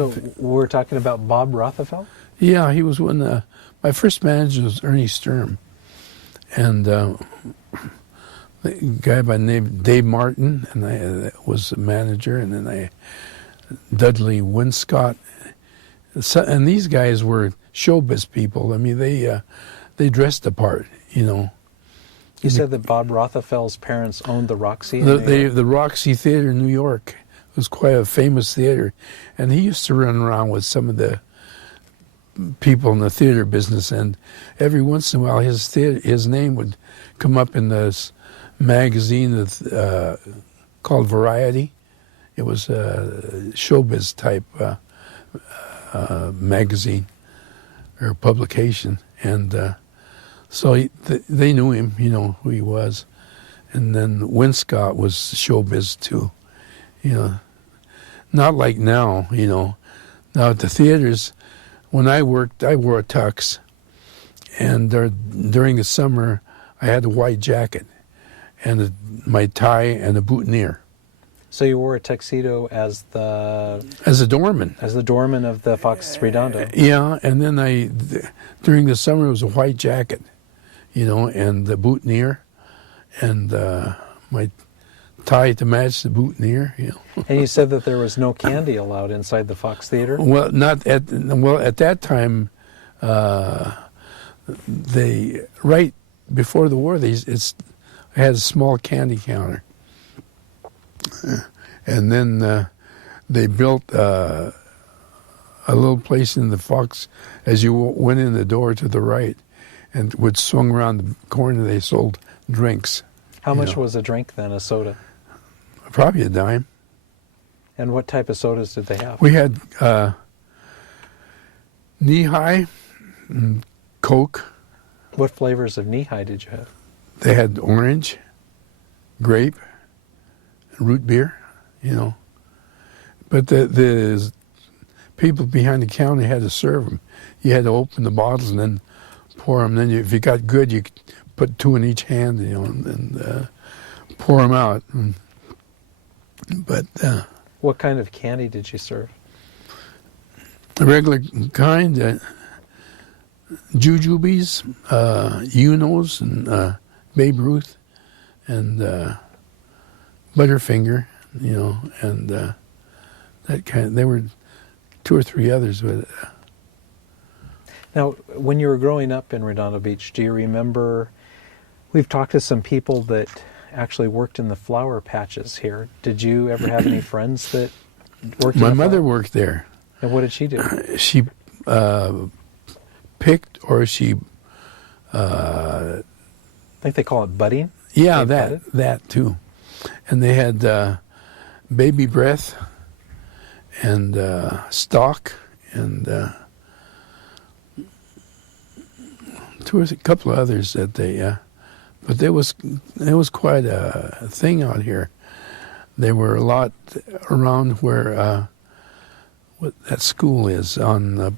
So we're talking about Bob Rothafel? Yeah, he was one. My first manager was Ernie Sturm, and a guy by the name of Dave Martin, and I was a manager, and then Dudley Winscott. So, and these guys were showbiz people. I mean, they dressed the part, you know. You said that Bob Rothafel's parents owned the Roxy? The Roxy Theater in New York was quite a famous theater, and he used to run around with some of the people in the theater business, and every once in a while his name would come up in this magazine called Variety. It was a showbiz type magazine or publication, and so they knew him, you know, who he was. And then Winscott was showbiz too, you know. Not like now, you know. Now at the theaters, when I worked, I wore a tux, and during the summer, I had a white jacket, and my tie and a boutonniere. So you wore a tuxedo as a doorman. As the doorman of the Fox Redondo. Yeah, and then during the summer, it was a white jacket, you know, and the boutonniere, and my tie to match the boutonniere, you know. And you said that there was no candy allowed inside the Fox Theater? Well, at that time, right before the war, I had a small candy counter, and then they built a little place in the Fox as you went in the door to the right, and would swung around the corner. They sold drinks. How much was a drink then, a soda? Probably a dime. And what type of sodas did they have? We had knee-high and Coke. What flavors of knee-high did you have? They had orange, grape, root beer, you know. But the people behind the counter had to serve them. You had to open the bottles and then pour them. Then if you got good, you could put two in each hand, you know, and pour them out. But what kind of candy did you serve? The regular kind, Jujubes, Unos, and Babe Ruth, and Butterfinger, you know, and that kind. There were two or three others, but. Now, when you were growing up in Redondo Beach, do you remember? We've talked to some people that actually worked in the flower patches here. Did you ever have any friends that worked in My mother worked there. And what did she do? She picked, or she... I think they call it budding? Yeah, that too. And they had baby breath and stock and a couple of others that they... But there was quite a thing out here. There were a lot around where what that school is on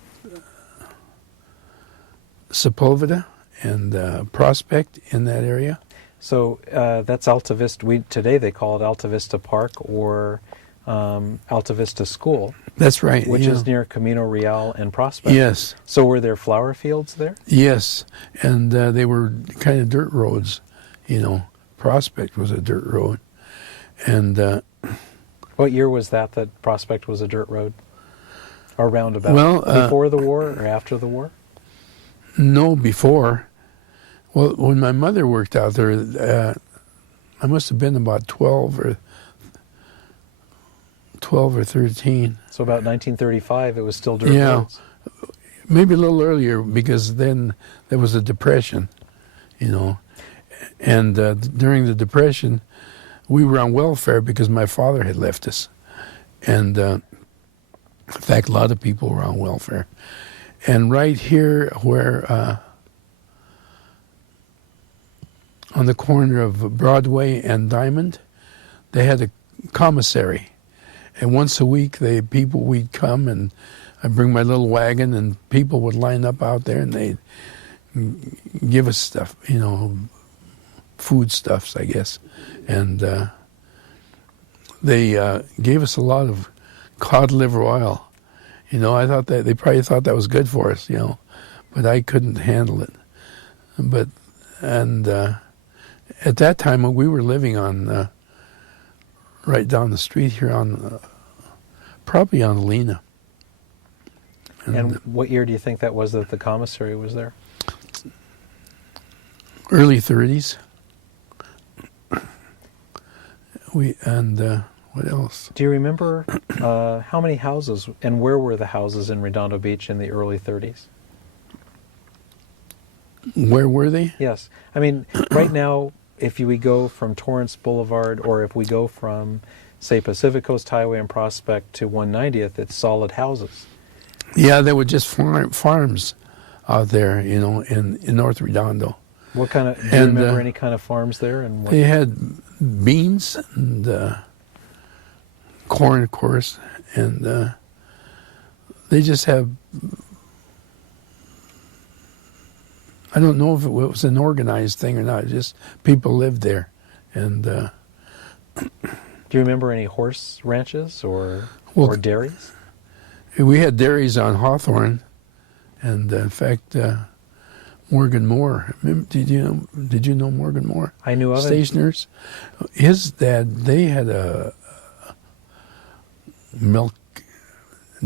Sepulveda and Prospect in that area. So that's Alta Vista. Today they call it Alta Vista Park or Alta Vista School. That's right. Which is near Camino Real and Prospect. Yes. So were there flower fields there? Yes, and they were kind of dirt roads, you know. Prospect was a dirt road. And what year was that Prospect was a dirt road? Or roundabout? Well, before the war or after the war? No, before. Well, when my mother worked out there, I must have been about 12 or 13. So about 1935, it was still dirt roads? Maybe a little earlier, because then there was a depression, you know. And during the depression, we were on welfare because my father had left us. And in fact, a lot of people were on welfare. And right here where, on the corner of Broadway and Diamond, they had a commissary. And once a week, we'd come, and I'd bring my little wagon, and people would line up out there, and they'd give us stuff, you know, foodstuffs, I guess. And they gave us a lot of cod liver oil, You know, I thought that they probably thought that was good for us, you know, but I couldn't handle it. But, and at that time, we were living on, right down the street here on, probably on Elena. And what year do you think that was that the commissary was there? Early 30s. What else? Do you remember how many houses and where were the houses in Redondo Beach in the early 30s? Where were they? Yes. I mean, right now, if we go from Torrance Boulevard or if we go from, say, Pacific Coast Highway and Prospect to 190th, it's solid houses. Yeah, there were just farms out there, you know, in North Redondo. What kind of, do you remember any kind of farms there? And they had beans and corn, of course, and they just have, I don't know if it was an organized thing or not, just people lived there. And do you remember any horse ranches or dairies? We had dairies on Hawthorne, and in fact, Morgan Moore. Did you know Morgan Moore? I knew of it. Stationers. His dad, they had a milk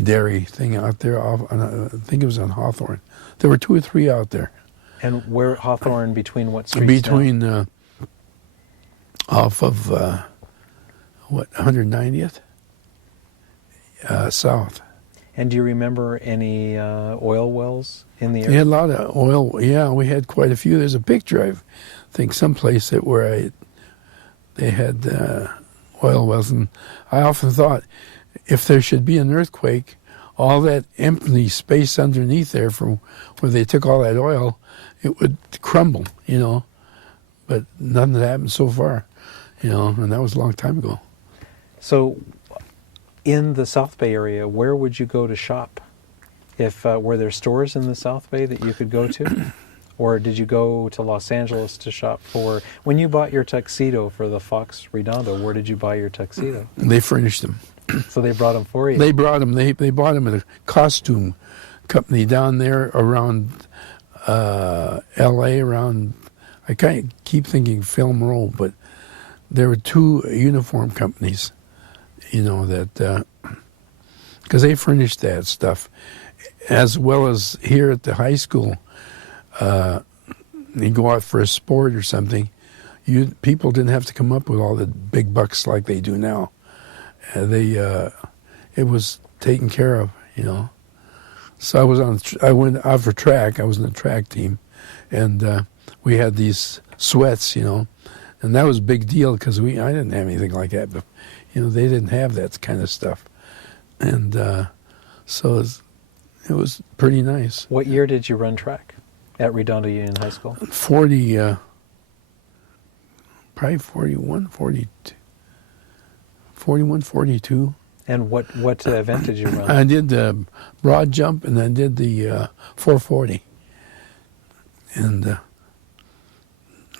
dairy thing out there. I think it was on Hawthorne. There were 2 or 3 out there. And where Hawthorne between what streets? Between off of 190th south. And do you remember any oil wells in the area? We had a lot of oil. Yeah, we had quite a few. There's a picture, I think, someplace where they had oil wells. And I often thought, if there should be an earthquake, all that empty space underneath there from where they took all that oil, it would crumble, you know. But nothing had happened so far, you know, and that was a long time ago. So in the South Bay area, where would you go to shop? If were there stores in the South Bay that you could go to? Or did you go to Los Angeles to shop for... When you bought your tuxedo for the Fox Redondo, where did you buy your tuxedo? They furnished them. So they brought them for you? They brought them. They bought them at a costume company down there around L.A., around... I can't keep thinking Film Row, but there were 2 uniform companies, you know, that... Because they furnished that stuff. As well as here at the high school, you go out for a sport or something, people didn't have to come up with all the big bucks like they do now. It was taken care of, you know. So I went out for track. I was in the track team, and we had these sweats, you know, and that was a big deal because I didn't have anything like that, but you know, they didn't have that kind of stuff, and so it was pretty nice. What year did you run track at Redondo Union High School? Probably 41, 42. 41, 42. And what event did you run? I did the broad jump, and I did the 440. And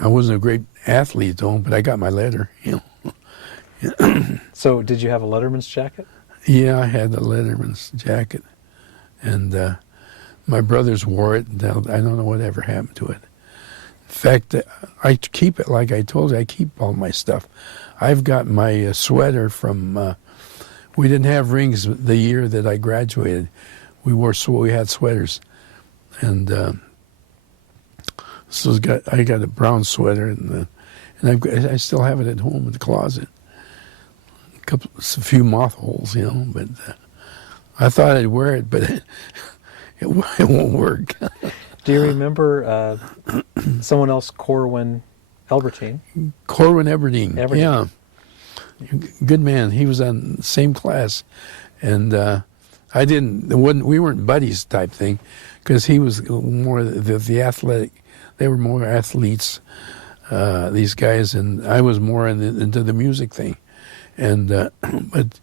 I wasn't a great athlete, though, but I got my letter, you know. So did you have a Letterman's jacket? Yeah, I had the Letterman's jacket. And my brothers wore it. And I don't know whatever happened to it. In fact, I keep it like I told you. I keep all my stuff. I've got my sweater from... we didn't have rings the year that I graduated. We had sweaters. And so I got a brown sweater, and I still have it at home in the closet. A few moth holes, you know, but... I thought I'd wear it, but it won't work. Do you remember someone else, Corwin Eberting? Corwin Eberting, yeah. Good man. He was on the same class. And we weren't buddies type thing, because he was more the athletic. They were more athletes, these guys, and I was more into the music thing. And but...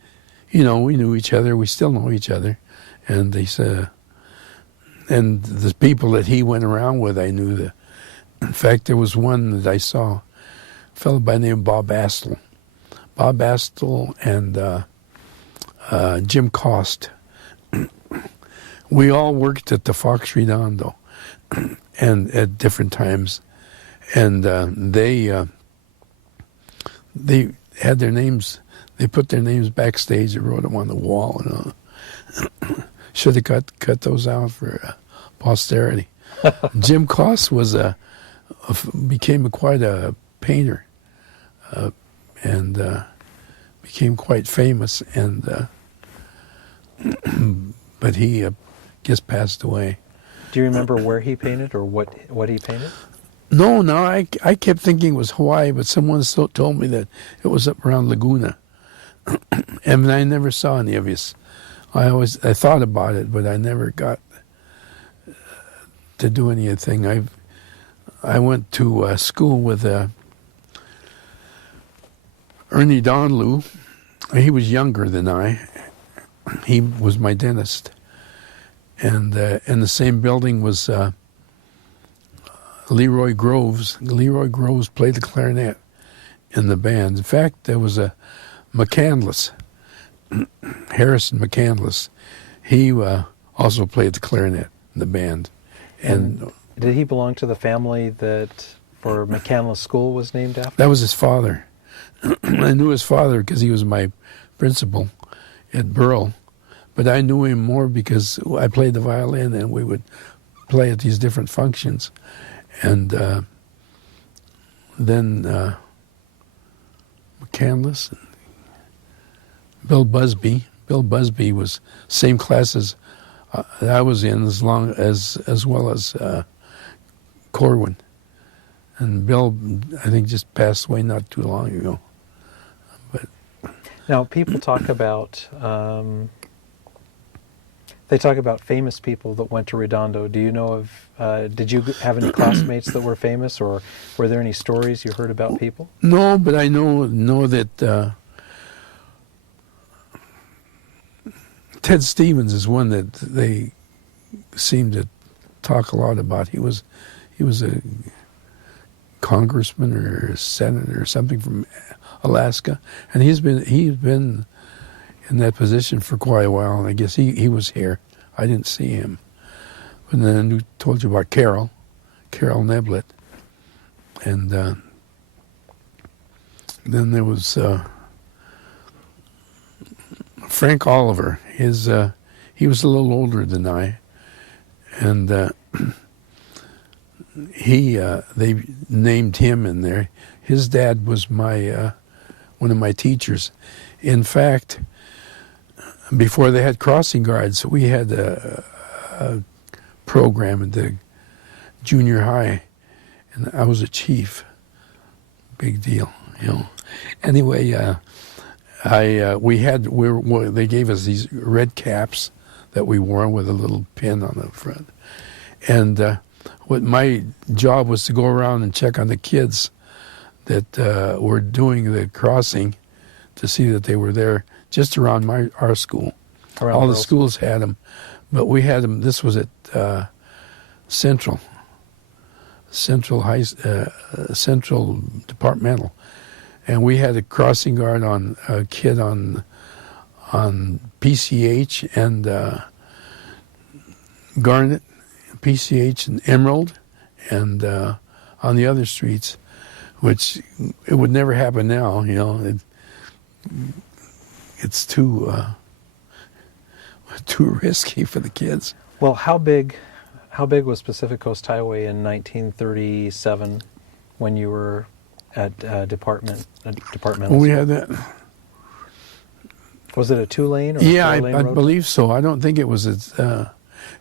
You know, we knew each other. We still know each other. And they said, and the people that he went around with, I knew. In fact, there was one that I saw, a fellow by the name of Bob Astle. Bob Astle and Jim Cost. we all worked at the Fox Redondo, and at different times, and they had their names. They put their names backstage. They wrote them on the wall, and should have cut those out for posterity. Jim Koss was became quite a painter, and became quite famous, and but he just passed away. Do you remember where he painted or what he painted? No, I kept thinking it was Hawaii, but someone still told me that it was up around Laguna. And I never saw any of his. I thought about it, but I never got to do anything. I went to school with Ernie Donlue. He was younger than I. He was my dentist. And in the same building was Leroy Groves. Leroy Groves played the clarinet in the band. In fact, there was a McCandless, Harrison McCandless. He also played the clarinet in the band. And did he belong to the family that for McCandless School was named after? That was his father. I knew his father because he was my principal at Burl. But I knew him more because I played the violin and we would play at these different functions. And then McCandless, and Bill Busby. Bill Busby was same class as I was in, as well as Corwin. And Bill, I think, just passed away not too long ago. But now people talk about they talk about famous people that went to Redondo. Do you know of? Did you have any classmates that were famous, or were there any stories you heard about people? No, but I know that Ted Stevens is one that they seem to talk a lot about. He was a congressman or a senator or something from Alaska, and he's been in that position for quite a while. And I guess he was here. I didn't see him. But then I told you about Carol Neblett, and then there was Frank Oliver. He was a little older than I, and they named him in there. His dad was one of my teachers. In fact, before they had crossing guards, we had a program at the junior high, and I was a chief. Big deal, you know. Anyway, they gave us these red caps that we wore with a little pin on the front, and what my job was to go around and check on the kids that were doing the crossing to see that they were there just around our school. All the schools had them, but we had them. This was at Central Departmental, and we had a crossing guard on a kid on PCH and Garnet, PCH and Emerald, and on the other streets, which it would never happen now. You know, it's too risky for the kids. Well, how big was Pacific Coast Highway in 1937 when you were at departmental? Well, we had that. Was it a 2-lane or yeah, a 4-lane I road? believe so. I don't think it was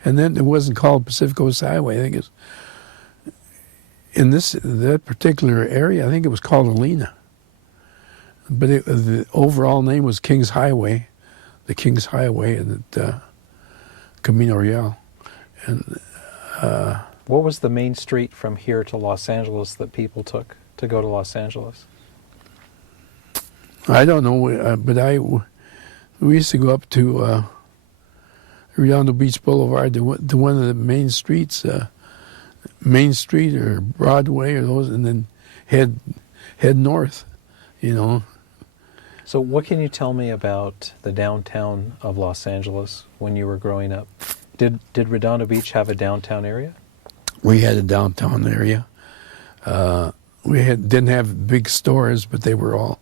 and then it wasn't called Pacific Coast Highway. I think it's in that particular area. I think it was called Elena, but the overall name was Kings Highway, the Kings Highway, and Camino Real. And what was the main street from here to Los Angeles that people took to go to Los Angeles? I don't know, but we used to go up to Redondo Beach Boulevard to one of the main streets, Main Street or Broadway or those, and then head north, you know. So what can you tell me about the downtown of Los Angeles when you were growing up? Did Redondo Beach have a downtown area? We had a downtown area. Didn't have big stores, but they were all.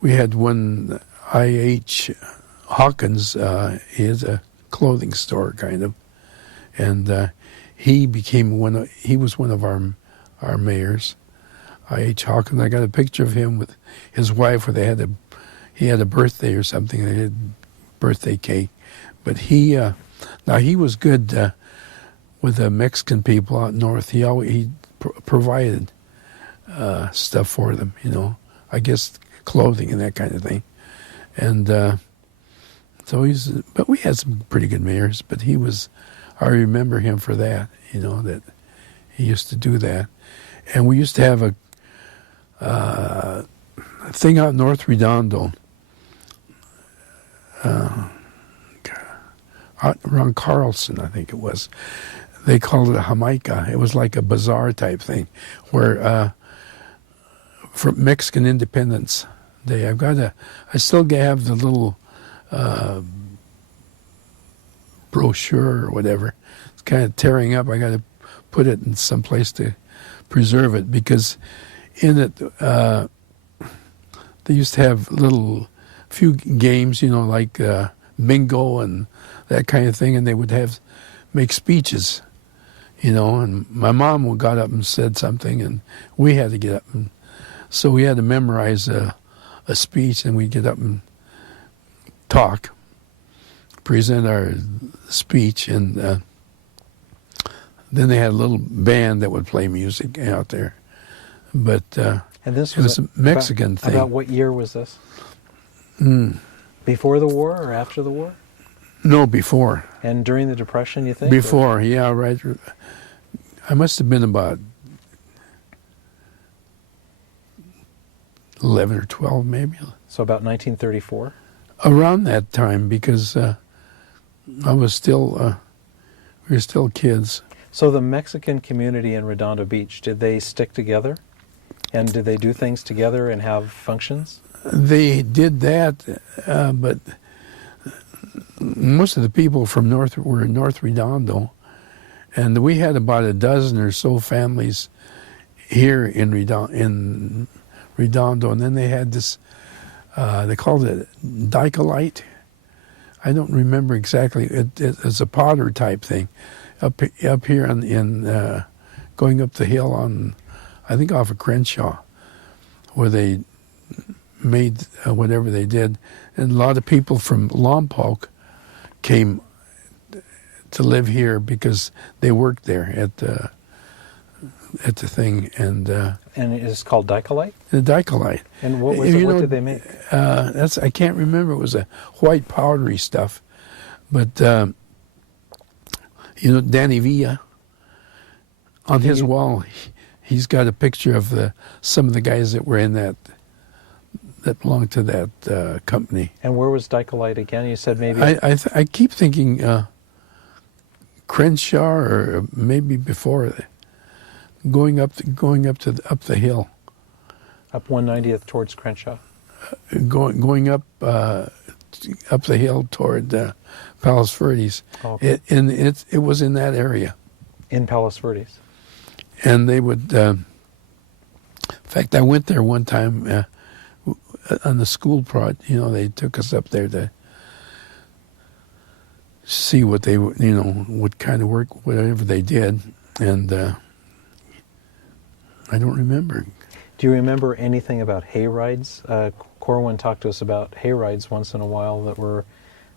We had one I.H. Hawkins. He has a clothing store kind of, and he was one of our mayors. I.H. Hawkins. I got a picture of him with his wife where he had a birthday or something. They had birthday cake, but he was good with the Mexican people out north. He provided stuff for them, I guess clothing and that kind of thing. And but we had some pretty good mayors, but I remember him for that, that he used to do that. And we used to have a thing out in North Redondo, out around Carlson, I think it was. They called it a Jamaica. It was like a bazaar type thing, where for Mexican Independence Day, I still have the little brochure or whatever. It's kind of tearing up. I got to put it in some place to preserve it, because in it they used to have few games, like bingo and that kind of thing, and they would make speeches, and my mom got up and said something, and we had to get up, and so we had to memorize a speech, and we'd get up and present our speech, and then they had a little band that would play music out there. But and this was a Mexican thing. About what year was this? Before the war or after the war? No, before. And during the Depression, you think? Before, yeah, right. I must have been about 11 or 12, maybe. So about 1934? Around that time, because I was still, we were still kids. So the Mexican community in Redondo Beach, did they stick together? And did they do things together and have functions? They did that, but most of the people from were in North Redondo, and we had about a dozen or so families here in Redondo, and then they had this, they called it Dicolite. I don't remember exactly. It's a powder type thing, up here in going up the hill on, I think off of Crenshaw, where they made whatever they did, and a lot of people from Lompoc came to live here because they worked there at the thing, and it's called Dicolite? The Dicolite. And what was it? What did they make? I can't remember. It was a white powdery stuff, but Danny Villa, on his wall, he's got a picture of some of the guys that were in that belonged to that company. And where was Dicolite again? You said maybe. I keep thinking Crenshaw, or maybe before, going up the hill. Up 190th towards Crenshaw. Going up the hill toward Palos Verdes. Okay. It was in that area. In Palos Verdes. And they would. In fact, I went there one time on the school project. They took us up there to see what they, what kind of work, whatever they did, and I don't remember. Do you remember anything about hay rides? Corwin talked to us about hay rides once in a while that were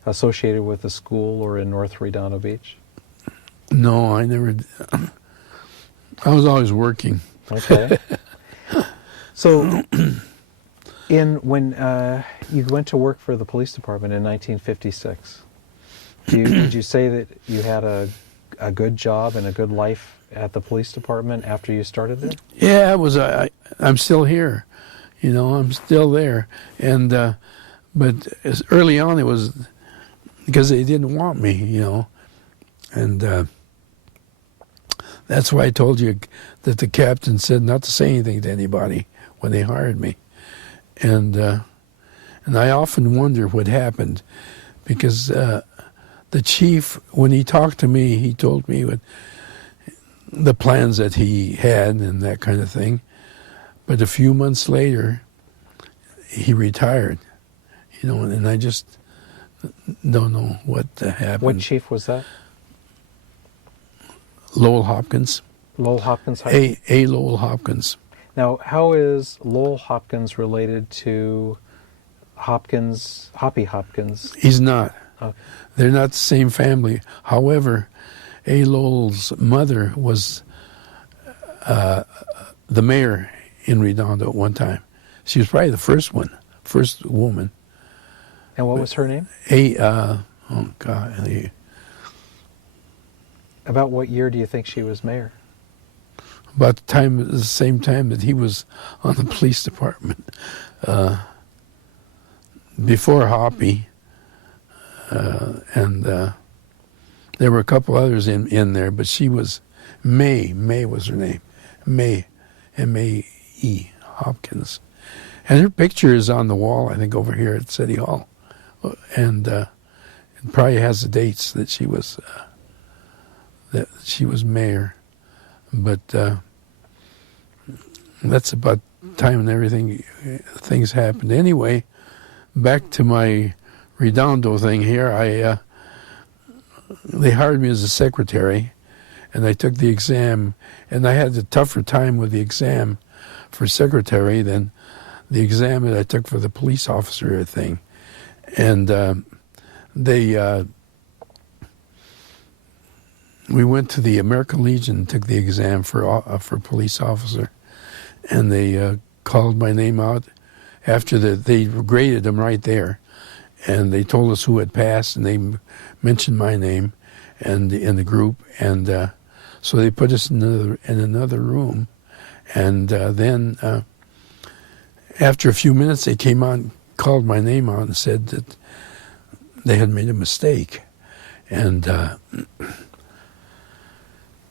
associated with the school or in North Redondo Beach. No, I never. I was always working. Okay. So, when you went to work for the police department in 1956, did you say that you had a good job and a good life at the police department after you started there? Yeah, it was. I'm still here. I'm still there. And but early on, it was because they didn't want me. And that's why I told you that the captain said not to say anything to anybody when they hired me. And I often wonder what happened, because the chief, when he talked to me, he told me the plans that he had and that kind of thing. But a few months later, he retired, and I just don't know what happened. What chief was that? Lowell Hopkins. Lowell Hopkins High School? A. Lowell Hopkins. Now, how is Lowell Hopkins related to Hoppy Hopkins? He's not. Okay. They're not the same family. However, A. Lowell's mother was the mayor in Redondo at one time. She was probably the first woman. And what was her name? About what year do you think she was mayor? About the same time that he was on the police department. Before Hoppy, and there were a couple others in there, but she was May was her name. May, M-A-E, Hopkins. And her picture is on the wall, I think, over here at City Hall. And it probably has the dates that she was mayor. But that's about the time and things happened. Anyway, back to my Redondo thing here, they hired me as a secretary, and I took the exam, and I had a tougher time with the exam for secretary than the exam that I took for the police officer thing. And we went to the American Legion and took the exam for police officer, and they called my name out after they graded them right there, and they told us who had passed, and they mentioned my name and in the group, and so they put us in another room, and then after a few minutes they came on, called my name out, and said that they had made a mistake, and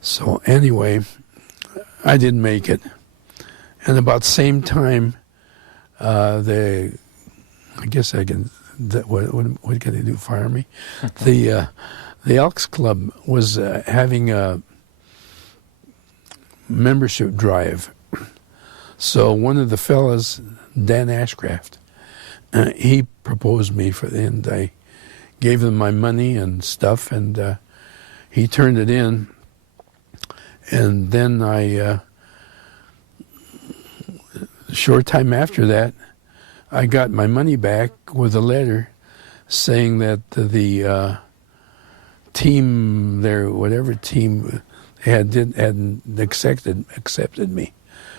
so anyway, I didn't make it, and about the same time, I guess I can. What can they do? Fire me? The Elks Club was having a membership drive. So one of the fellas, Dan Ashcraft, he proposed me and I gave him my money and stuff, and he turned it in. And then a short time after that, I got my money back with a letter saying that the team there, whatever team they hadn't accepted me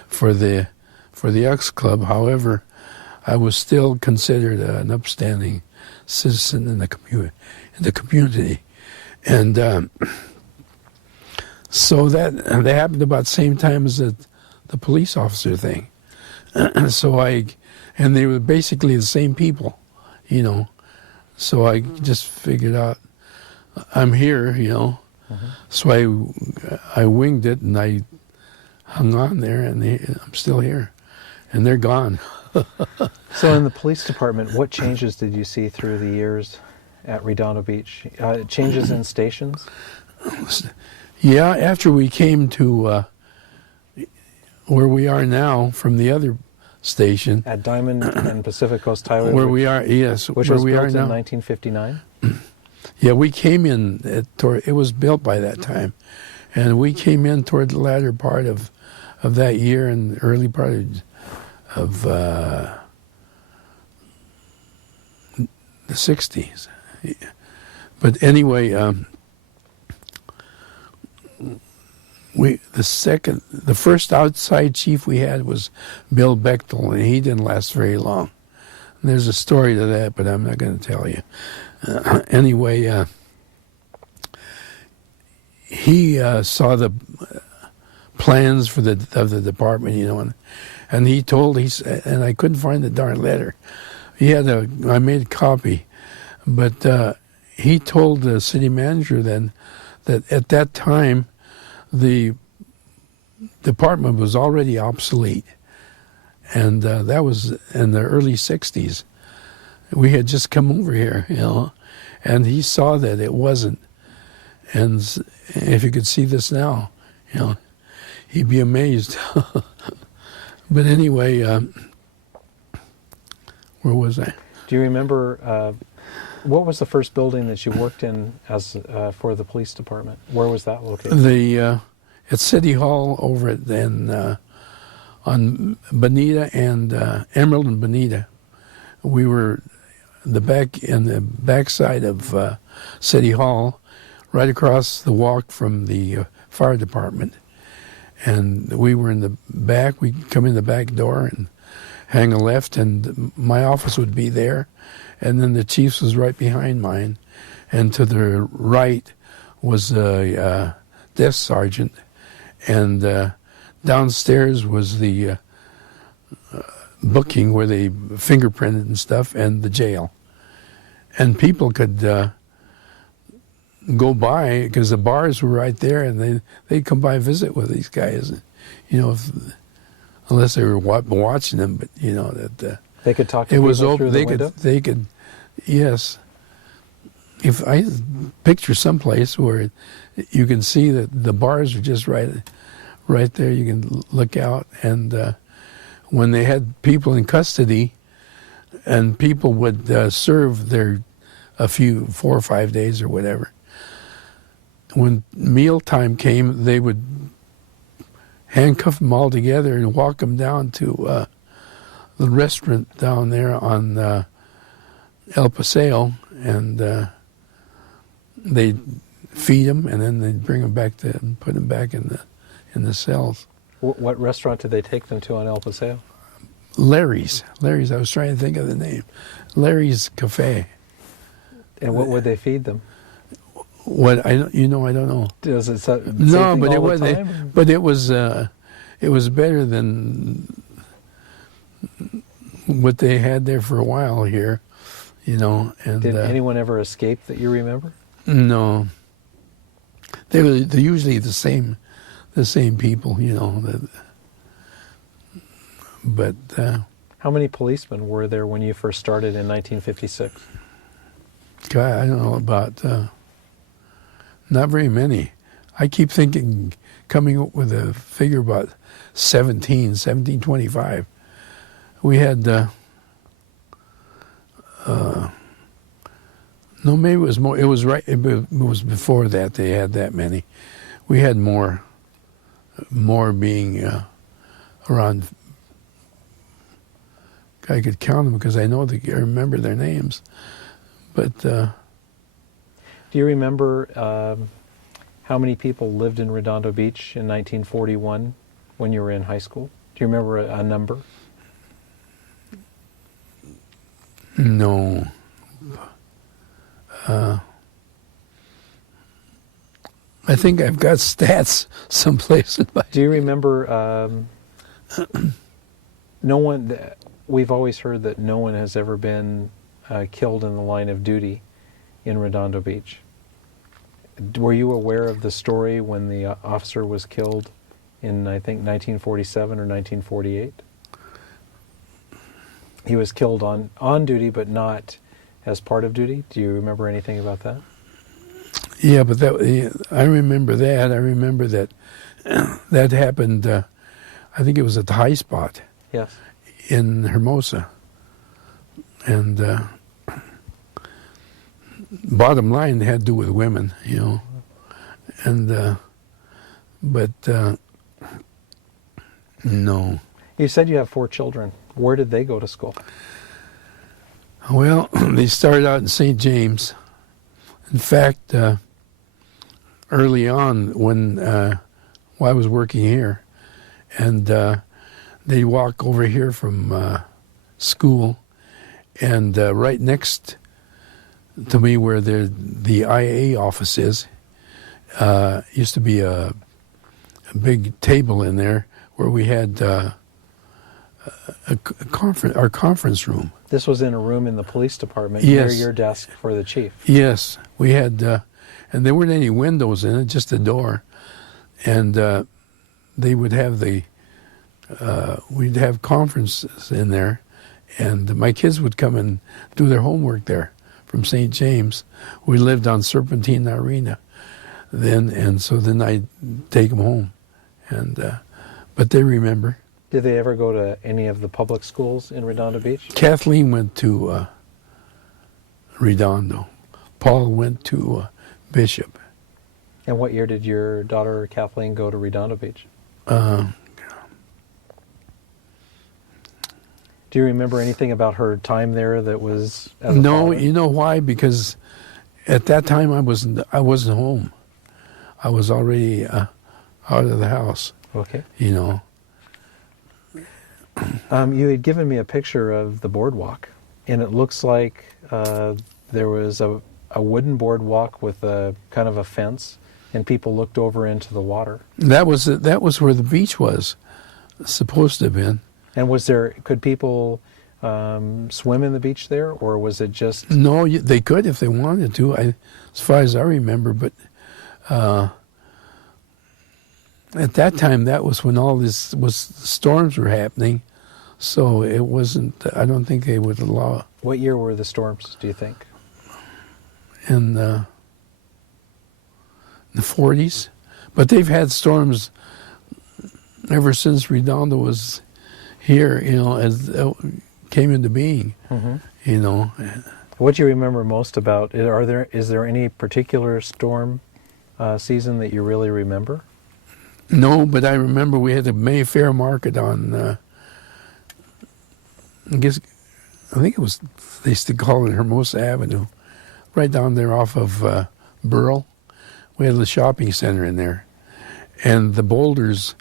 for the Elks Club. However, I was still considered an upstanding citizen in the community, and so that happened about the same time as the police officer thing. And they were basically the same people, So I just figured out I'm here, Mm-hmm. So I winged it, and I hung on there, and I'm still here, and they're gone. So in the police department, what changes did you see through the years at Redondo Beach? Changes in stations? Yeah, after we came to where we are now from the other station. At Diamond and Pacific Coast Highway? Where we are, yes. Which where was we built are in now. 1959? Yeah, we came in, it was built by that time. And we came in toward the latter part of that year and the early part of the 60s. But anyway, the first outside chief we had was Bill Bechtel, and he didn't last very long. And there's a story to that, but I'm not going to tell you. Anyway, he saw the plans of the department, and he told and I couldn't find the darn letter. I made a copy, but he told the city manager then that at that time the department was already obsolete, and that was in the early 60s. we had just come over here, and he saw that it wasn't. And if you could see this now, he'd be amazed. But anyway, where was I? Do you remember what was the first building that you worked in as for the police department? Where was that located? At City Hall over on Benita and Emerald and Benita. We were in the backside of City Hall, right across the walk from the fire department. And we were in the back. We'd come in the back door and hang a left, and my office would be there. And then the chief's was right behind mine. And to the right was a desk sergeant. And downstairs was the booking where they fingerprinted and stuff, and the jail. And people could go by because the bars were right there, and they'd come by and visit with these guys, unless they were watching them. But that they could talk to people through the window? They could, yes. If I picture someplace where you can see that the bars are just right there, you can look out. And when they had people in custody, and people would serve their 4 or 5 days or whatever, when mealtime came, they would handcuff them all together and walk them down to the restaurant down there on El Paseo, and they'd feed them, and then they'd bring them back and put them back in the cells. What restaurant did they take them to on El Paseo? Larry's. I was trying to think of the name. Larry's Café. And what would they feed them? What I don't know. Does it say no, but all the time? But it was better than what they had there for a while here, And did anyone ever escape that you remember? No. They're usually the same people, But how many policemen were there when you first started in 1956? God, I don't know about. Not very many. I keep thinking, coming up with a figure about 1725. We had, no, maybe it was more. It was right. It was before that they had that many. We had more being around. I could count them because I remember their names, but. Do you remember how many people lived in Redondo Beach in 1941 when you were in high school? Do you remember a number? No. I think I've got stats someplace. Do you remember we've always heard that no one has ever been killed in the line of duty in Redondo Beach. Were you aware of the story when the officer was killed in, I think, 1947 or 1948? He was killed on duty, but not as part of duty. Do you remember anything about that? Yeah, but I remember that. I remember that that happened, I think it was at the High Spot. Yes. In Hermosa. And bottom line, it had to do with women, And, but, no. You said you have 4 children. Where did they go to school? Well, they started out in St. James. In fact, early on when I was working here, and they'd walk over here from school, and right next to me where the IA office is, used to be a big table in there where we had our conference room. This was in a room in the police department yes. near your desk for the chief. Yes, we had, and there weren't any windows in it, just a door, and they would have we'd have conferences in there, And my kids would come and do their homework there from St. James. We lived on Serpentine Arena then, and so then I'd take them home. And but they remember. Did they ever go to any of the public schools in Redondo Beach? Kathleen went to Redondo. Paul went to Bishop. And what year did your daughter Kathleen go to Redondo Beach? Do you remember anything about her time there that was as a No, father? you know why? Because at that time I wasn't home. I was already out of the house. Okay. You know. You had given me a picture of the boardwalk, and it looks like there was a wooden boardwalk with a kind of a fence, and people looked over into the water. That was where the beach was supposed to have been. And could people swim in the beach there, or was it just... No, they could if they wanted to, as far as I remember, but at that time, that was when all this storms were happening, so it wasn't, I don't think they would allow... What year were the storms, do you think? In the 40s. But they've had storms ever since Redondo was here, you know, as it came into being, you know. What do you remember most about it? Is there any particular storm season that you really remember? No, but I remember we had the Mayfair Market on, I think it was, they used to call it Hermosa Avenue, right down there off of Burl. We had the shopping center in there. And the boulders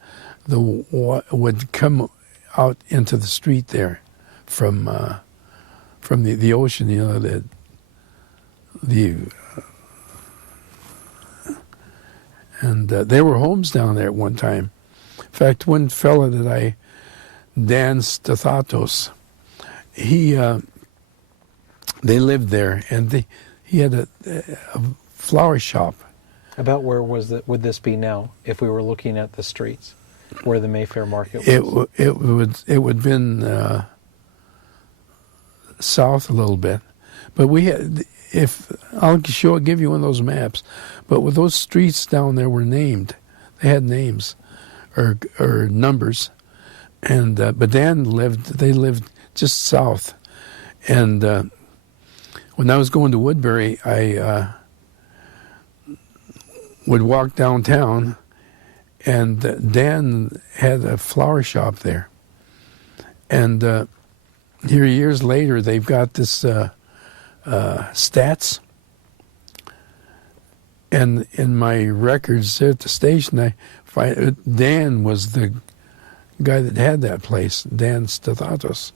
would come out into the street there from the ocean, you know, and there were homes down there at one time. In fact, one fella that Dan Stathatos, they lived there, and he had a flower shop. About where would this be now, if we were looking at the streets, where the Mayfair Market was? It would have been south a little bit, but we had. If I'll give you one of those maps, but with those streets down there were named, they had names or numbers, and but they lived just south, and when I was going to Woodbury, I would walk downtown, and Dan had a flower shop there, and here years later they've got this. Stats, and in my records at the station, I find Dan was the guy that had that place, Dan Stathatos,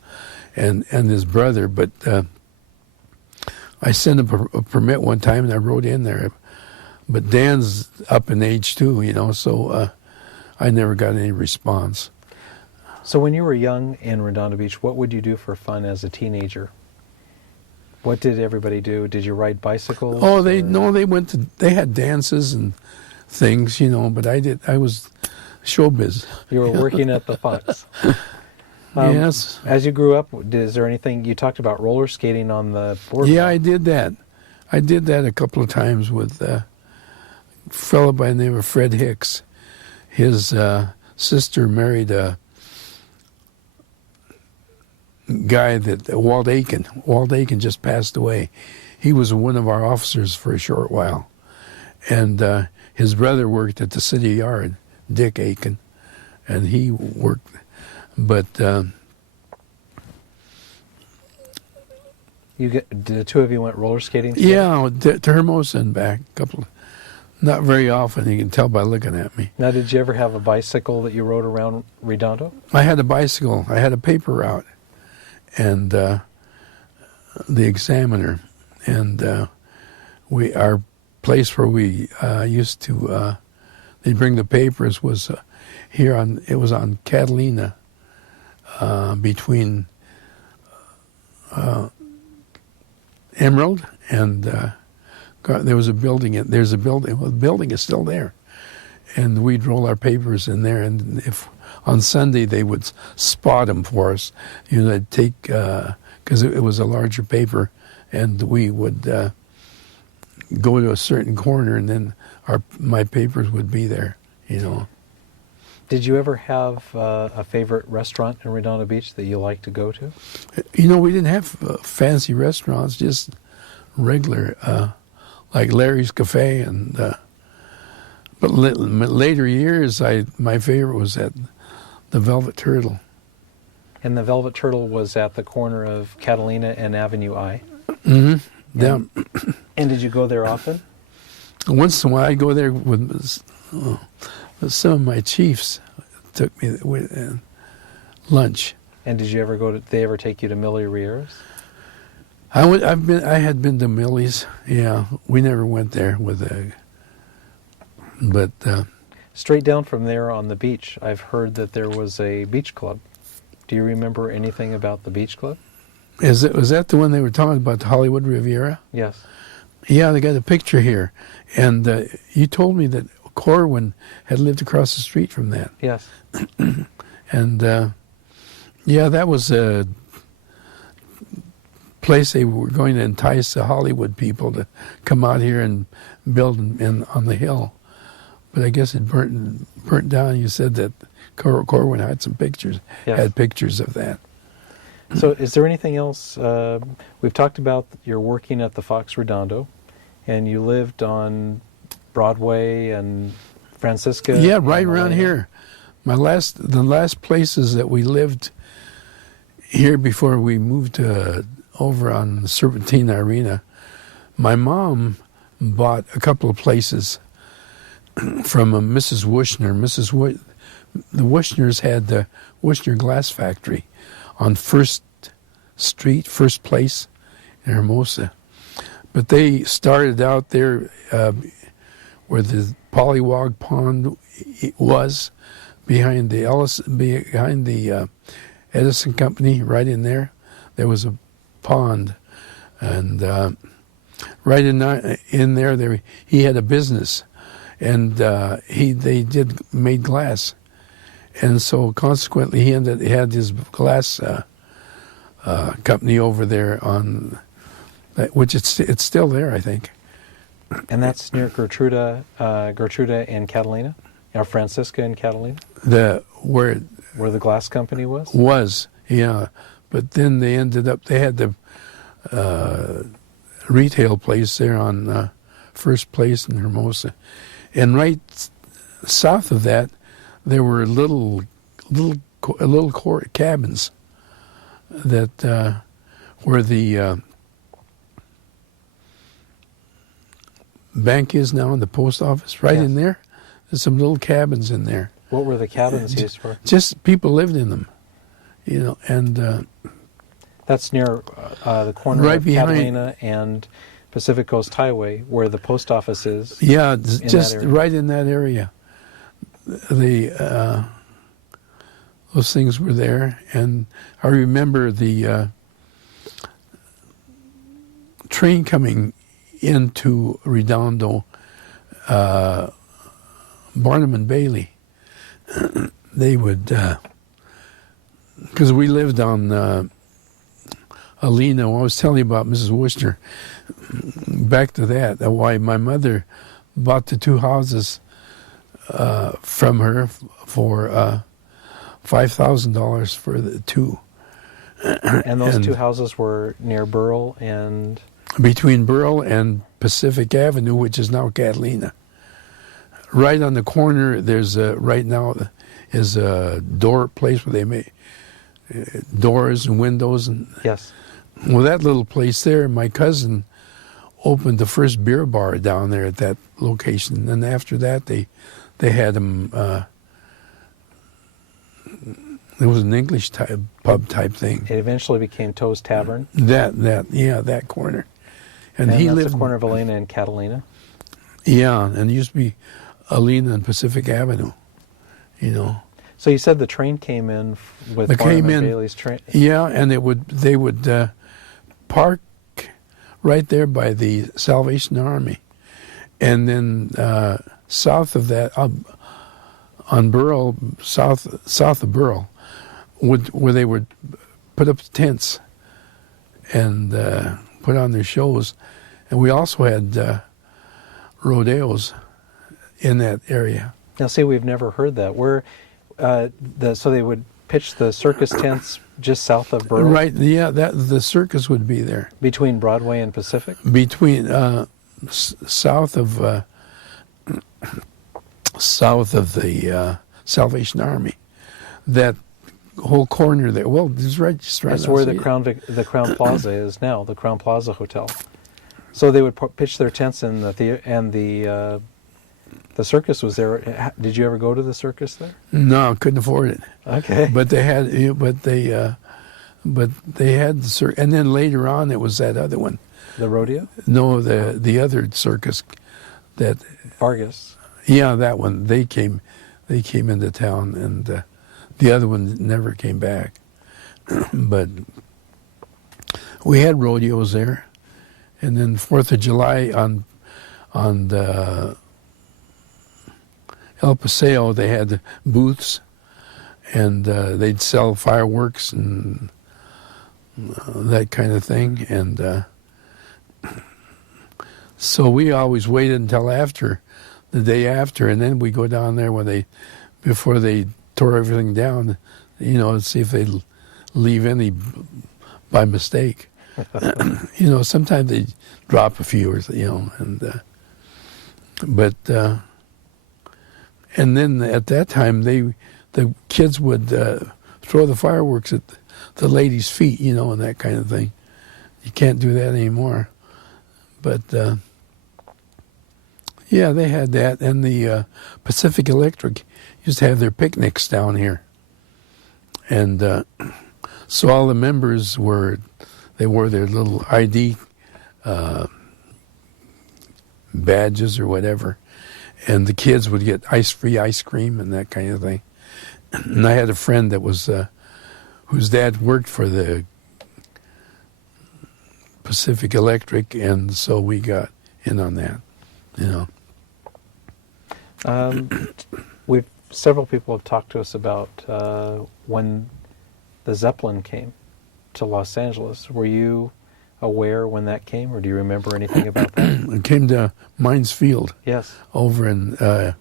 and his brother. But I sent him a permit one time, and I wrote in there. But Dan's up in age too, you know, so I never got any response. So when you were young in Redondo Beach, what would you do for fun as a teenager? What did everybody do? Did you ride bicycles? Oh, they had dances and things, you know, but I was showbiz. You were working at the Fox. Yes. As you grew up, is there anything, you talked about roller skating on the boardwalk? Yeah, I did that. I did that a couple of times with a fellow by the name of Fred Hicks. His sister married a guy Walt Aiken. Walt Aiken just passed away. He was one of our officers for a short while. And his brother worked at the city yard, Dick Aiken, and he worked. But the two of you went roller skating? Yeah, to Hermosa and back. Not very often, you can tell by looking at me. Now, did you ever have a bicycle that you rode around Redondo? I had a bicycle. I had a paper route. And the Examiner, and our place where we used to they'd bring the papers was it was on Catalina, between Emerald and there was a building. There's a building. Well, the building is still there, and we'd roll our papers in there. And if on Sunday they would spot them for us. You know, they'd take, because it was a larger paper, and we would go to a certain corner, and then my papers would be there, you know. Did you ever have a favorite restaurant in Redondo Beach that you like to go to? You know, we didn't have fancy restaurants, just regular, like Larry's Café, and but later years, my favorite was at the Velvet Turtle. And the Velvet Turtle was at the corner of Catalina and Avenue I. Mm-hmm. Yeah. And did you go there often? Once in a while, I'd go there with some of my chiefs. Took me with lunch. And did you ever go to? Did they ever take you to Millie Riera's? I had been to Millie's. Yeah, we never went there with but straight down from there on the beach, I've heard that there was a beach club. Do you remember anything about the beach club? Was that the one they were talking about, the Hollywood Riviera? Yes. Yeah, they got a picture here, and you told me that Corwin had lived across the street from that. Yes. And yeah, that was a place they were going to entice the Hollywood people to come out here and build on the hill. But I guess it burnt down. You said that Corwin had some pictures, yes. Had pictures of that. So is there anything else? We've talked about you're working at the Fox Redondo, and you lived on Broadway and Francisca. Yeah, right around here. The last places that we lived here before we moved over on the Serpentine Arena, my mom bought a couple of places from a Mrs. Wushner. The Wushners had the Wushner Glass Factory on First Street, First Place in Hermosa. But they started out there where the Pollywog Pond was, behind the Edison Company, right in there. There was a pond, and right in there, he had a business, and they made glass, and so consequently he had his glass company over there on, which it's still there, I think. And that's near Gertruda and Catalina, or Francisca and Catalina. Where the glass company was. Was, yeah, but then they had the retail place there on First Place in Hermosa, and right south of that there were little cabins that where the bank is now, in the post office, right in there. There's some little cabins in there. What were the cabins used for? Just people lived in them, you know, and that's near the corner right of behind, Catalina and Pacific Coast Highway, where the post office is. Yeah, just right in that area. Those things were there, and I remember the train coming into Redondo, Barnum and Bailey. They would, because we lived on Elena. I was telling you about Mrs. Worcester. Back to that, why my mother bought the two houses from her for $5,000 for the two. And those two houses were near Burrell and... Between Burrell and Pacific Avenue, which is now Catalina. Right on the corner, there's right now is a door place where they make doors and windows. And yes. Well, that little place there, my cousin opened the first beer bar down there at that location. And after that, they had them. It was an English type pub type thing. It eventually became Toe's Tavern. That corner. And he that's lived the corner of Elena and Catalina. Yeah, and it used to be Elena and Pacific Avenue, you know. So you said the train came in with Barnum and Bailey's train. Yeah, and they would park right there by the Salvation Army, and then south of that, on Burrell, south of Burrell, where they would put up tents and put on their shows. And we also had rodeos in that area. Now, see, we've never heard that. So they would pitch the circus tents just south of Burrell? Right, yeah, the circus would be there. Between Broadway and Pacific? Between, south of the Salvation Army. That whole corner there, well, it's right That's where the Crown Plaza is now, the Crown Plaza Hotel. So they would pitch their tents in the theater, and the circus was there. Did you ever go to the circus there? No, couldn't afford it. Okay. But they had the circus, and then later on it was that other one. The rodeo? No, the other circus, that Vargas. Yeah, that one. They came into town, and the other one never came back. But we had rodeos there, and then 4th of July on the El Paseo, they had booths, and they'd sell fireworks and that kind of thing. And so we always waited until after, the day after, and then we go down there before they tore everything down, see if they leave any by mistake. Sometimes they drop a few, and then at that time, the kids would throw the fireworks at the ladies' feet, and that kind of thing. You can't do that anymore. But, yeah, they had that. And the Pacific Electric used to have their picnics down here. And so all the members wore their little ID badges or whatever. And the kids would get free ice cream and that kind of thing. And I had a friend that was, whose dad worked for the Pacific Electric, and so we got in on that, Several people have talked to us about when the Zeppelin came to Los Angeles. Were you aware when that came, or do you remember anything about that? It came to Mines Field. Yes. Over in, I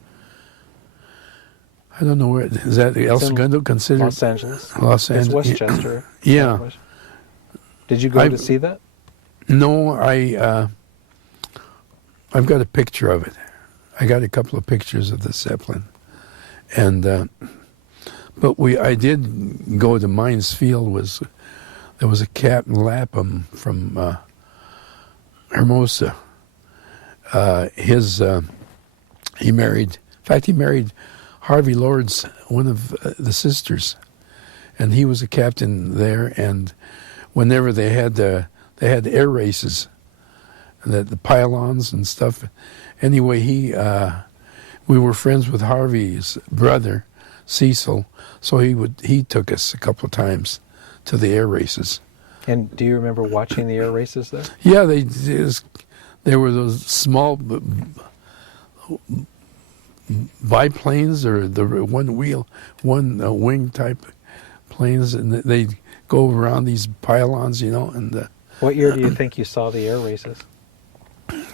don't know where, is that El Segundo considered? Los Angeles. Los Angeles. It's Westchester. Yeah. Did you go to see that? No, I've got a picture of it. I got a couple of pictures of the Zeppelin. And, but I did go to Mines Field. There was a Captain Lapham from Hermosa. He married Harvey Lord's, one of the sisters, and he was a captain there. And whenever they had air races, and the pylons and stuff. Anyway, we were friends with Harvey's brother, Cecil, so he took us a couple of times to the air races. And do you remember watching the air races there? Yeah, there were those small biplanes, or the one wing type planes, and they'd go around these pylons, and what year do you think you saw the air races?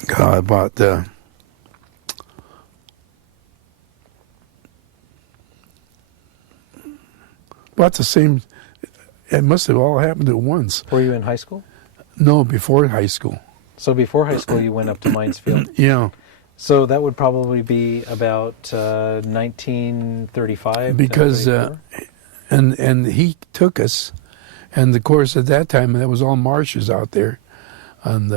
God, about the same. It must have all happened at once. Were you in high school? No, before high school. So before high school, you went up to Mines Field? Yeah. So that would probably be about 1935. Because and he took us, and of course at that time there was all marshes out there, on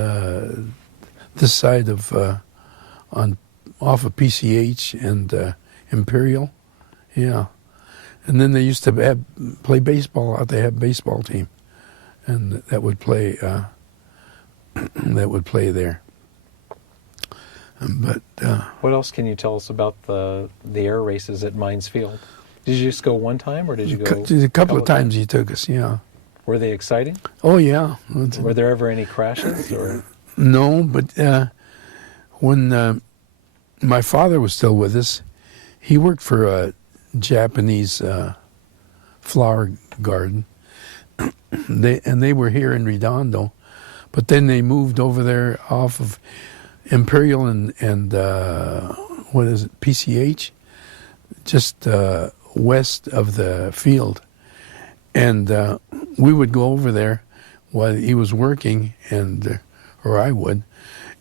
this side of off of PCH and Imperial, yeah. And then they used to play baseball out. They had a baseball team, and that would play there. But what else can you tell us about the air races at Mines Field? Did you just go one time, or did you go a couple of times? He took us, yeah. Were they exciting? Oh yeah. Were there ever any crashes? Or no, but when my father was still with us, he worked for Japanese flower garden. They were here in Redondo, but then they moved over there off of Imperial and what is it, PCH, just west of the field. And we would go over there while he was working, or I would,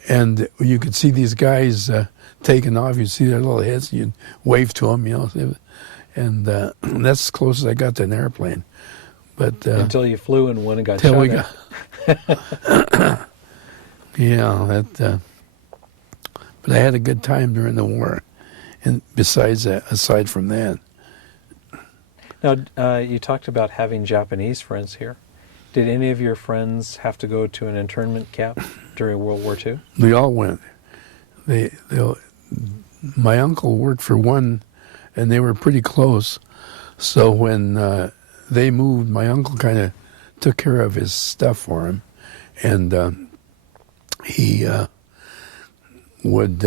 and you could see these guys taking off. You'd see their little heads, you'd wave to them, and that's as close as I got to an airplane. But until you flew in one and got shot at. Yeah, but I had a good time during the war, and aside from that. Now, you talked about having Japanese friends here. Did any of your friends have to go to an internment camp during World War II? We all went. My uncle worked for one, and they were pretty close. So when they moved, my uncle kind of took care of his stuff for him, and he would,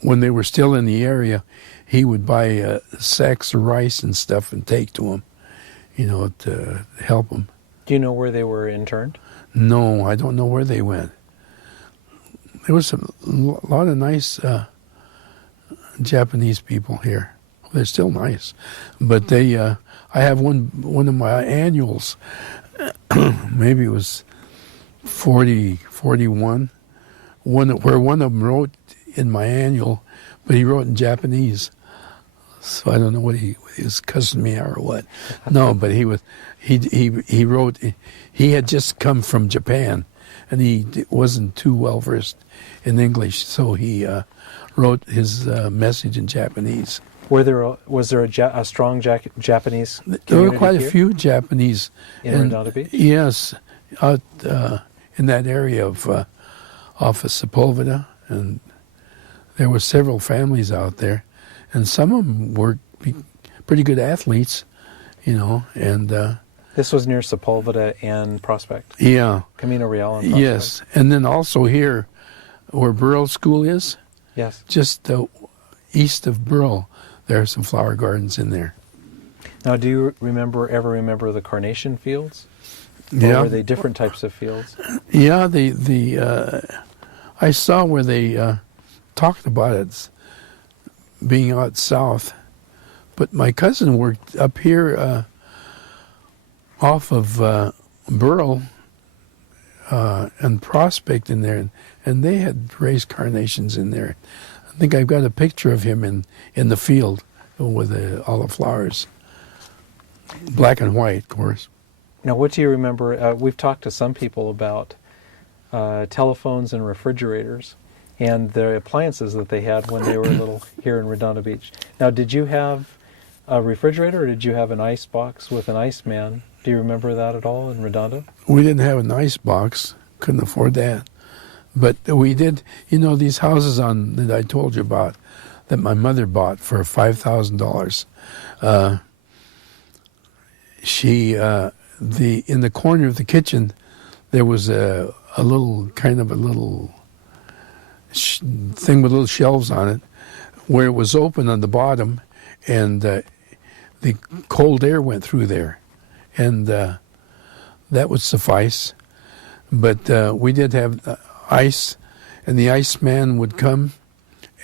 when they were still in the area, he would buy sacks of rice and stuff and take to them, to help them. Do you know where they were interned? No, I don't know where they went. There was a lot of nice Japanese people here. They're still nice, but they. I have one of my annuals. Maybe it was 41. Where one of them wrote in my annual, but he wrote in Japanese. So I don't know what he was cussing me out or what. No, but he wrote. He had just come from Japan, and he wasn't too well versed in English, so he wrote his message in Japanese. Was there a strong Japanese community? There were quite here? a few Japanese in Redondo Beach. Yes, out in that area of off of Sepulveda, and there were several families out there, and some of them were pretty good athletes, and this was near Sepulveda and Prospect. Yeah, Camino Real and Prospect. Yes, and then also here, where Burrell School is. Yes, just east of Burrell, there are some flower gardens in there. Now, do you ever remember the carnation fields? Yeah. Or were they different types of fields? Yeah, I saw where they talked about it being out south, but my cousin worked up here off of Burrell and Prospect in there, and they had raised carnations in there. I think I've got a picture of him in the field with all the flowers, black and white, of course. Now, what do you remember? We've talked to some people about telephones and refrigerators and the appliances that they had when they were little here in Redondo Beach. Now, did you have a refrigerator or did you have an ice box with an iceman? Do you remember that at all in Redondo? We didn't have an ice box. Couldn't afford that. But we did, these houses that I told you about that my mother bought for $5,000. In the corner of the kitchen, there was a little thing with little shelves on it, where it was open on the bottom, and the cold air went through there, and that would suffice. But we did have ice, and the iceman would come,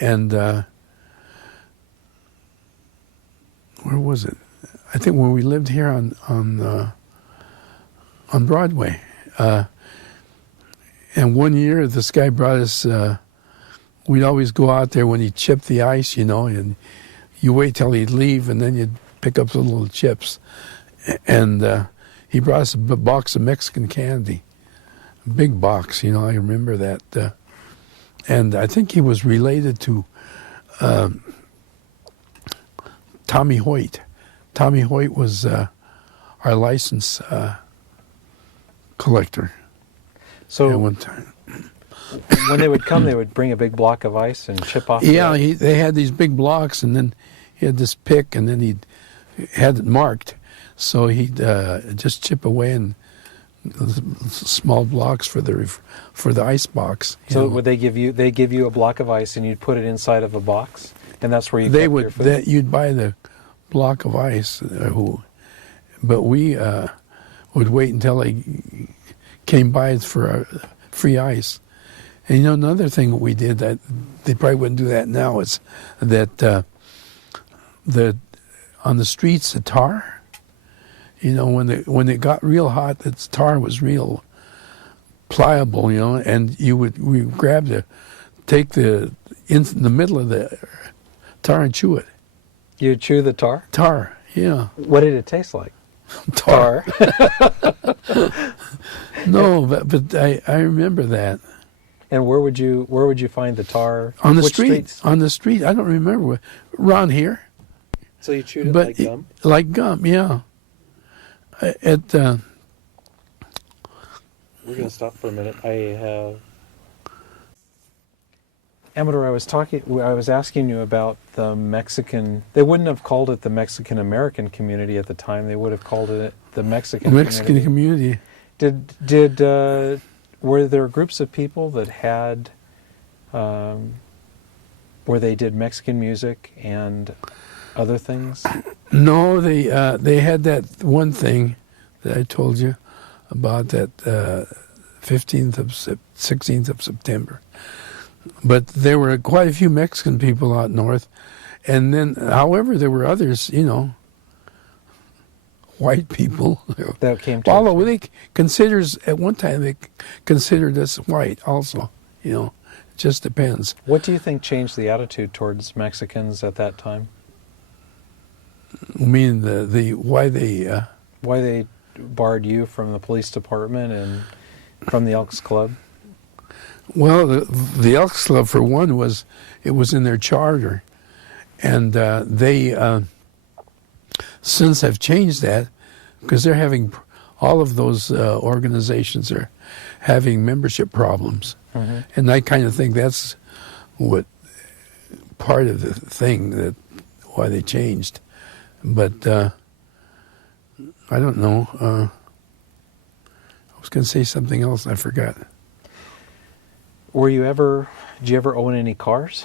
and where was it? I think when we lived here on Broadway, and one year this guy brought us. We'd always go out there when he chipped the ice, and you wait till he'd leave, and then you'd pick up some little chips. And he brought us a box of Mexican candy, a big box, I remember that. And I think he was related to Tommy Hoyt. Tommy Hoyt was our license collector so at one time. When they would come, they would bring a big block of ice and chip off. Yeah, they had these big blocks, and then he had this pick, and then he had it marked, so he'd just chip away in small blocks for the ice box. So would they give you a block of ice, and you'd put it inside of a box, and that's where you kept your food? You'd buy the block of ice. But we would wait until they came by for free ice. And another thing we did that they probably wouldn't do that now is that on the streets the tar. When it got real hot, the tar was real pliable, and we take in the middle of the tar and chew it. You chew the tar? Tar, yeah. What did it taste like? Tar. No, but I remember that. And where would you find the tar? On the Which street. streets? On the street. I don't remember. Around here. So you chewed it like gum? Like gum, yeah. We're going to stop for a minute. Amador, I was asking you about the Mexican. They wouldn't have called it the Mexican American community at the time. They would have called it the Mexican community. Were there groups of people that had where they did Mexican music and other things? No, they had that one thing that I told you about, that 16th of September. But there were quite a few Mexican people out north. And then, however, there were others, white people. That came to although at one time they considered us white also, it just depends. What do you think changed the attitude towards Mexicans at that time? I mean, why they barred you from the police department and from the Elks Club? Well, the Elks Club, for one, was in their charter, and they since have changed that, because they're having, all of those organizations are having membership problems, and I kind of think that's what part of the thing that why they changed, but I don't know. I was going to say something else, I forgot. Did you ever own any cars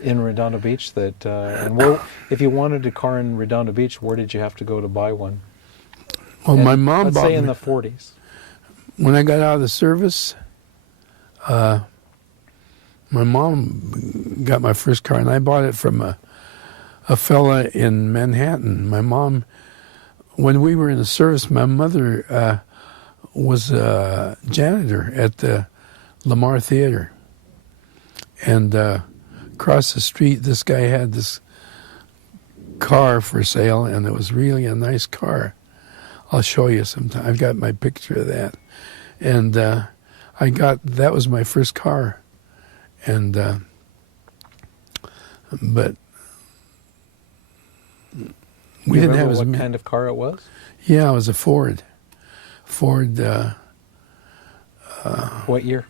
in Redondo Beach? If you wanted a car in Redondo Beach, where did you have to go to buy one? Well, my mom let's bought say in the 40s. When I got out of the service, my mom got my first car, and I bought it from a fella in Manhattan. My mom, when we were in the service, my mother was a janitor at the Lamar Theater, and across the street this guy had this car for sale, and it was really a nice car. I'll show you sometime. I've got my picture of that, and that was my first car, and but we didn't have what kind of car it was. Yeah, it was a Ford. What year?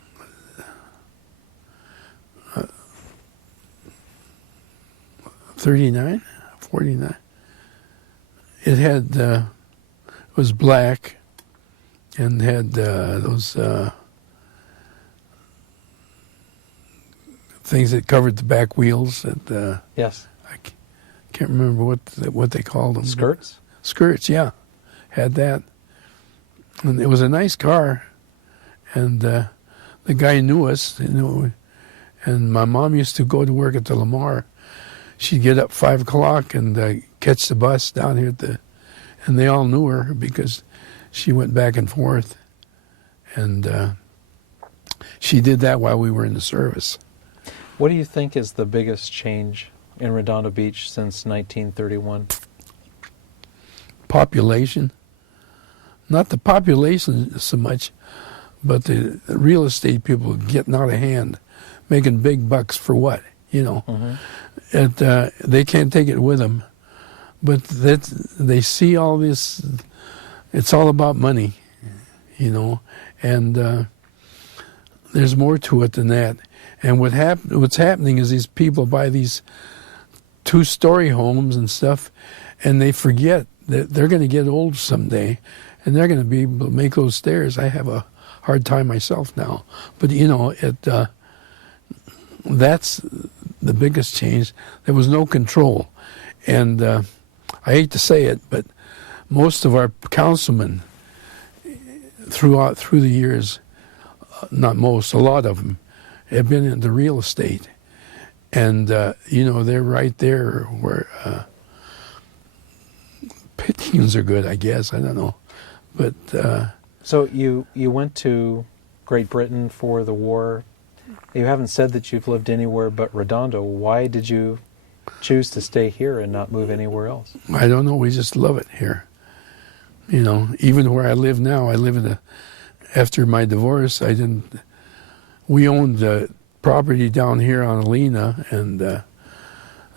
39, 49. It had, it was black and had those things that covered the back wheels. Yes. I can't remember what they called them. Skirts? Skirts, yeah. Had that. And it was a nice car. And the guy knew us, and my mom used to go to work at the Lamar. She'd get up 5 o'clock and catch the bus down here and they all knew her because she went back and forth. And she did that while we were in the service. What do you think is the biggest change in Redondo Beach since 1931? Population. Not the population so much, but the real estate people getting out of hand, making big bucks for what, they can't take it with them, but they see all this. It's all about money, and there's more to it than that. And what's happening is these people buy these 2-story homes and stuff, and they forget that they're going to get old someday, and they're going to be able to make those stairs. I have a hard time myself now, but that's the biggest change. There was no control, And I hate to say it, but most of our councilmen through the years, not most, a lot of them, have been into real estate. And, they're right there where pittings are good, I guess. I don't know. But so you went to Great Britain for the war. You haven't said that you've lived anywhere but Redondo. Why did you choose to stay here and not move anywhere else? I don't know. We just love it here. Even where I live now, after my divorce, we owned the property down here on Elena, and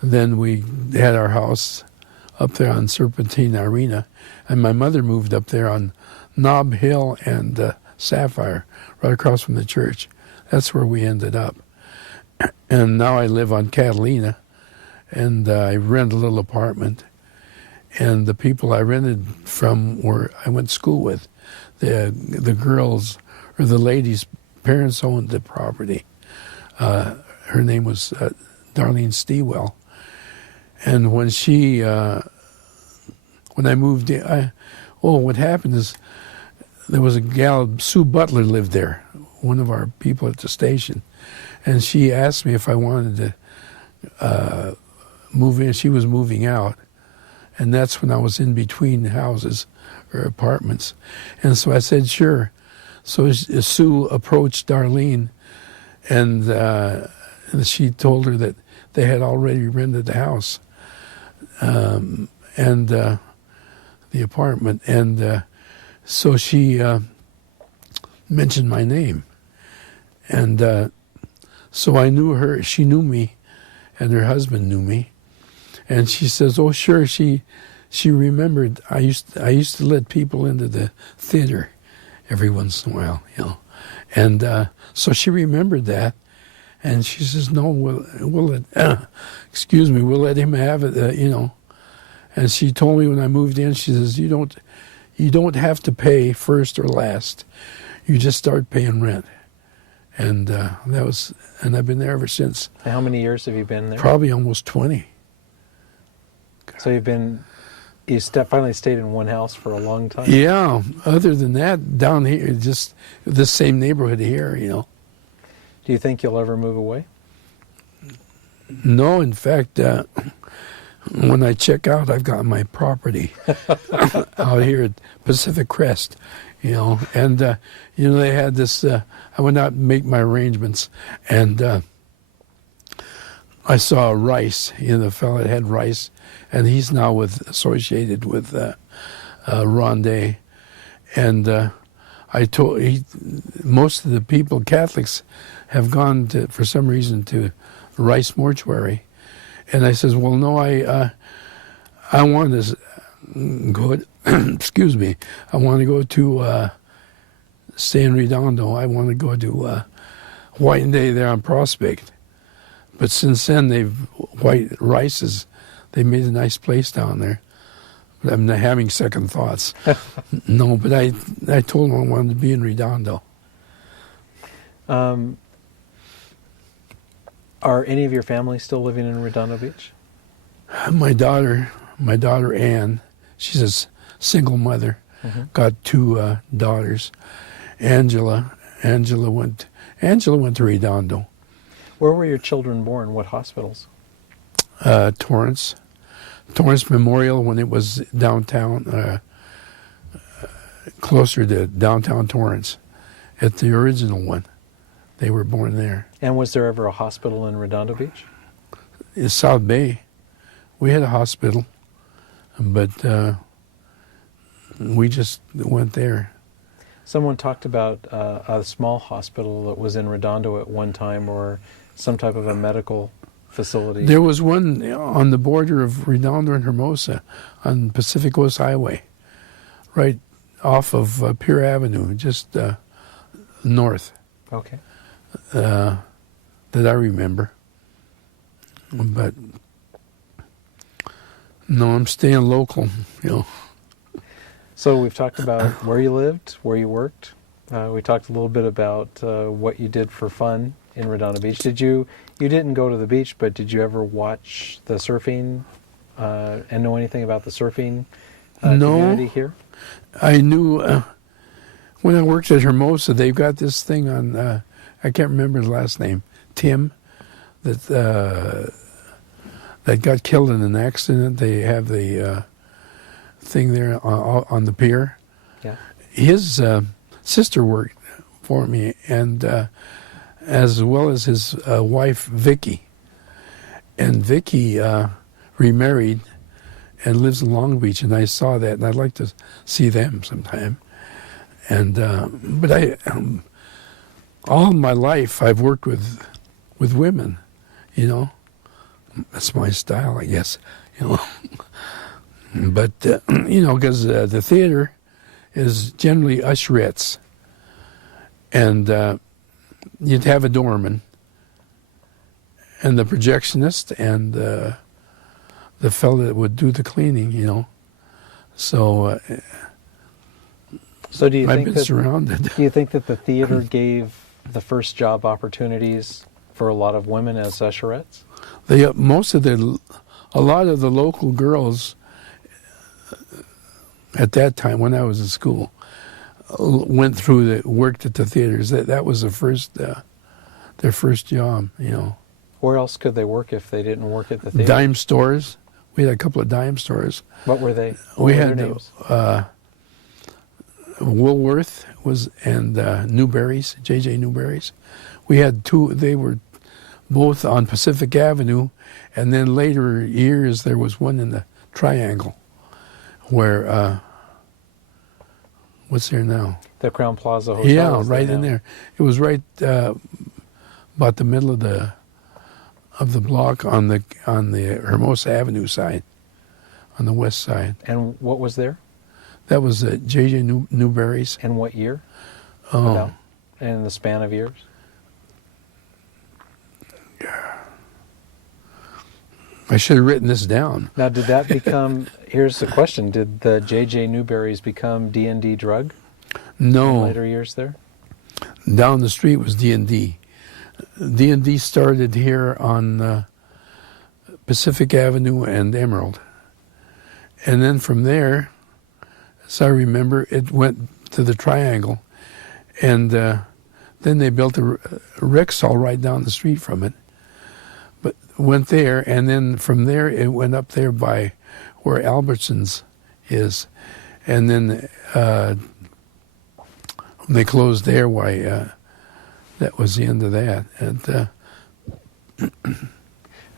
then we had our house up there on Serpentine Arena, and my mother moved up there on Nob Hill and Sapphire, right across from the church. That's where we ended up. And now I live on Catalina, and I rent a little apartment. And the people I rented from I went to school with, the girls, or the ladies' parents owned the property. Her name was Darlene Stewell. And when I moved in, what happened is there was a gal, Sue Butler lived there, one of our people at the station. And she asked me if I wanted to move in. She was moving out. And that's when I was in between houses or apartments. And so I said, sure. So Sue approached Darlene, and she told her that they had already rented the house and the apartment. And so she mentioned my name. And so I knew her. She knew me, and her husband knew me. And she says, "Oh, sure." She remembered. I used to let people into the theater every once in a while, And so she remembered that, and she says, "No, we'll let him have it, And she told me when I moved in, she says, "You don't have to pay first or last. You just start paying rent." And I've been there ever since. How many years have you been there? Probably almost 20. So you finally stayed in one house for a long time? Yeah. Other than that, down here, just the same neighborhood here, Do you think you'll ever move away? No, in fact, when I check out, I've got my property out here at Pacific Crest, And, they had this, I went out and make my arrangements, and I saw Rice, the fellow that had Rice, and he's now associated with Ronde. And most of the people, Catholics, have gone for some reason to Rice Mortuary. And I says, well, no, I want to go, excuse me, I want to go to stay in Redondo. I want to go to White Day there on Prospect. But since then, they made a nice place down there. But I'm not having second thoughts. No, but I told them I wanted to be in Redondo. Are any of your family still living in Redondo Beach? My daughter Ann, she's a single mother, got 2 daughters. Angela went to Redondo. Where were your children born? What hospitals? Torrance Memorial, when it was downtown, closer to downtown Torrance, at the original one. They were born there. And was there ever a hospital in Redondo Beach? In South Bay, we had a hospital, but we just went there. Someone talked about a small hospital that was in Redondo at one time, or some type of a medical facility. There was one on the border of Redondo and Hermosa on Pacific Coast Highway, right off of Pier Avenue, just north. Okay. That I remember. But no, I'm staying local, So we've talked about where you lived, where you worked. We talked a little bit about what you did for fun in Redondo Beach. You didn't go to the beach, but did you ever watch the surfing and know anything about the surfing No. community here? I knew when I worked at Hermosa, they've got this thing on, I can't remember his last name, Tim, that got killed in an accident. They have the thing there on the pier. Yeah. His sister worked for me, and as well as his wife, Vicky. And Vicky remarried and lives in Long Beach, and I saw that, and I'd like to see them sometime. And but all my life I've worked with women, you know. That's my style, I guess, you know. But you know, because the theater is generally usherettes, and you'd have a doorman, and the projectionist, and the fellow that would do the cleaning, you know. So So do you I've think been that, surrounded. do you think that the theater gave the first job opportunities for a lot of women as usherettes? A lot of the local girls at that time, when I was in school, worked at the theaters. That was their first job, you know. Where else could they work if they didn't work at the theater? Dime stores. We had a couple of dime stores. What were they? We What were had their names? Woolworth and Newberry's, J.J. Newberry's. We had two. They were both on Pacific Avenue, and then later years there was one in the Triangle, where what's there now? The Crown Plaza Hotel. Yeah, is right in now. there. It was right about the middle of the block on the Hermosa Avenue side, on the west side. And what was there? That was J.J. Newberry's. And what year? Oh, About? In the span of years? I should have written this down. Now, did that become? Here's the question: did the J.J. Newberry's become D&D Drug in No, later years there? down the street was D&D. D&D started here on Pacific Avenue and Emerald. And then from there, as I remember, it went to the Triangle. And then they built a Rexall right down the street from it. But went there, and then from there it went up there by where Albertsons is. And then when they closed there, that was the end of that. And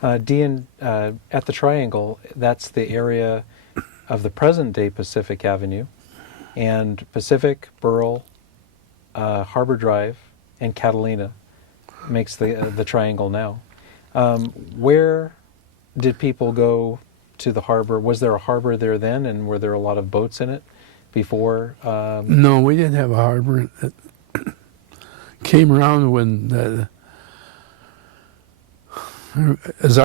at the Triangle, that's the area of the present-day Pacific Avenue, and Pacific, Burl, Harbor Drive, and Catalina makes the Triangle now. Where did people go to the harbor? Was there a harbor there then, and were there a lot of boats in it before? no, we didn't have a harbor. It came around when as I